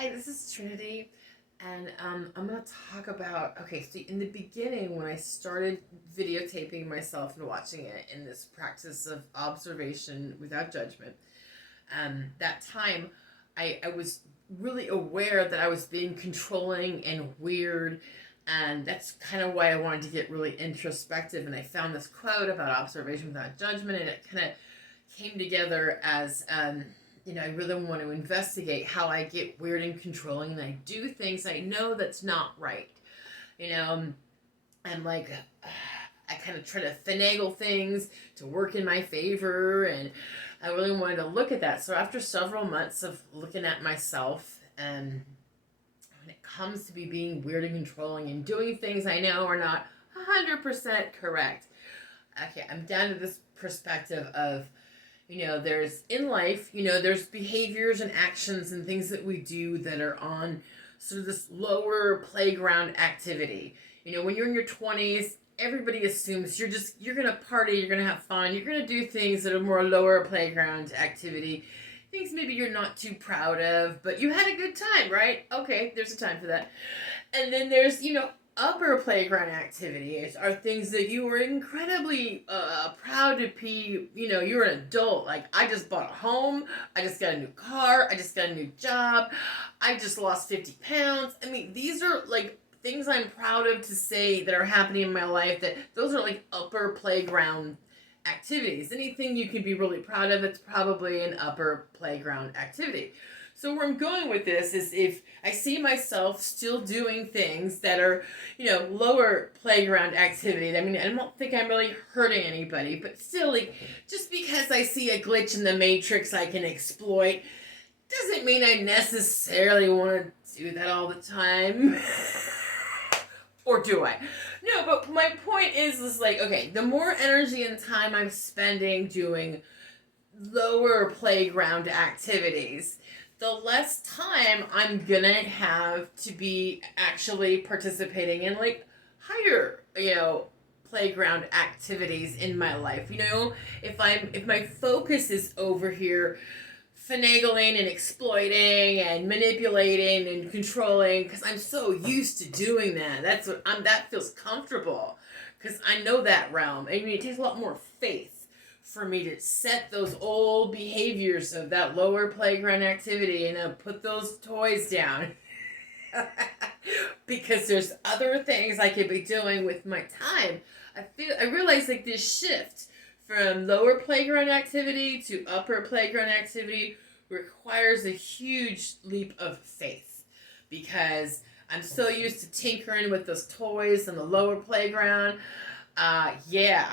Hi, this is Trinity, and I'm going to talk about. Okay, so in the beginning, when I started videotaping myself and watching it in this practice of observation without judgment, that time I was really aware that I was being controlling and weird, and that's kind of why I wanted to get really introspective. And I found this quote about observation without judgment, and it kind of came together as I really want to investigate how I get weird and controlling, and I do things I know that's not right. You know, I'm like, I kind of try to finagle things to work in my favor, and I really wanted to look at that. So after several months of looking at myself, and when it comes to being weird and controlling and doing things I know are not 100% correct, okay, I'm down to this perspective of there's in life, there's behaviors and actions and things that we do that are on sort of this lower playground activity. When you're in your 20s, everybody assumes you're going to party, you're going to have fun, you're going to do things that are more lower playground activity. Things maybe you're not too proud of, but you had a good time, right? Okay, there's a time for that. And then there's, upper playground activities are things that you were incredibly proud to be. You're an adult. Like, I just bought a home, I just got a new car, I just got a new job, I just lost 50 pounds. I mean, these are like things I'm proud of to say that are happening in my life, that those are like upper playground activities. Anything you can be really proud of, it's probably an upper playground activity. So where I'm going with this is, if I see myself still doing things that are, lower playground activity. I mean, I don't think I'm really hurting anybody, but still, like, just because I see a glitch in the matrix I can exploit doesn't mean I necessarily want to do that all the time. Or do I? No, but my point is like, okay, the more energy and time I'm spending doing lower playground activities, the less time I'm gonna have to be actually participating in like higher, playground activities in my life. If my focus is over here finagling and exploiting and manipulating and controlling, because I'm so used to doing that. That feels comfortable because I know that realm. I mean, it takes a lot more faith for me to set those old behaviors of that lower playground activity and put those toys down. Because there's other things I could be doing with my time. I realize like this shift from lower playground activity to upper playground activity requires a huge leap of faith, because I'm so used to tinkering with those toys in the lower playground. Yeah.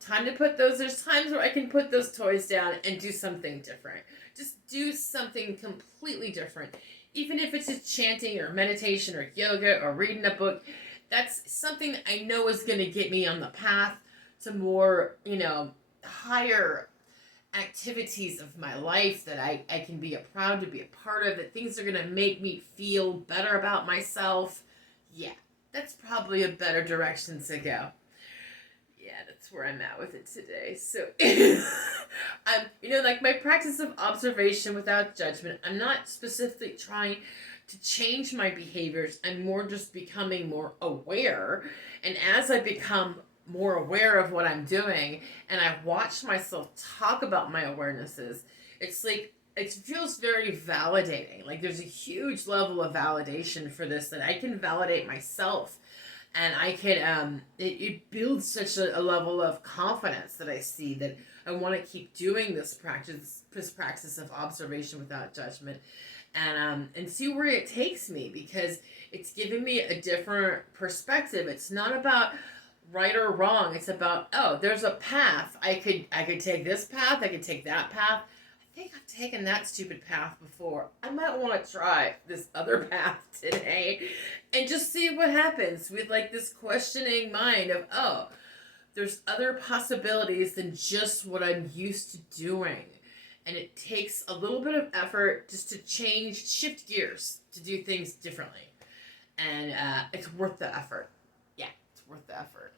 Time to put those, there's times where I can put those toys down and do something different. Just do something completely different. Even if it's just chanting or meditation or yoga or reading a book, that's something I know is going to get me on the path to more, higher activities of my life that I can be proud to be a part of, that things are going to make me feel better about myself. Yeah, that's probably a better direction to go. Yeah, that's where I'm at with it today. So, like my practice of observation without judgment, I'm not specifically trying to change my behaviors. I'm more just becoming more aware. And as I become more aware of what I'm doing, and I watch myself talk about my awarenesses, it's like, it feels very validating. Like, there's a huge level of validation for this, that I can validate myself. And I could, it builds such a level of confidence that I see that I want to keep doing this practice of observation without judgment, and see where it takes me, because it's giving me a different perspective. It's not about right or wrong. It's about, oh, there's a path. I could take this path. I could take that path. I think I've taken that stupid path before. I might want to try this other path today and just see what happens with like this questioning mind of, oh, there's other possibilities than just what I'm used to doing. And it takes a little bit of effort just to shift gears to do things differently. And it's worth the effort. Yeah, it's worth the effort.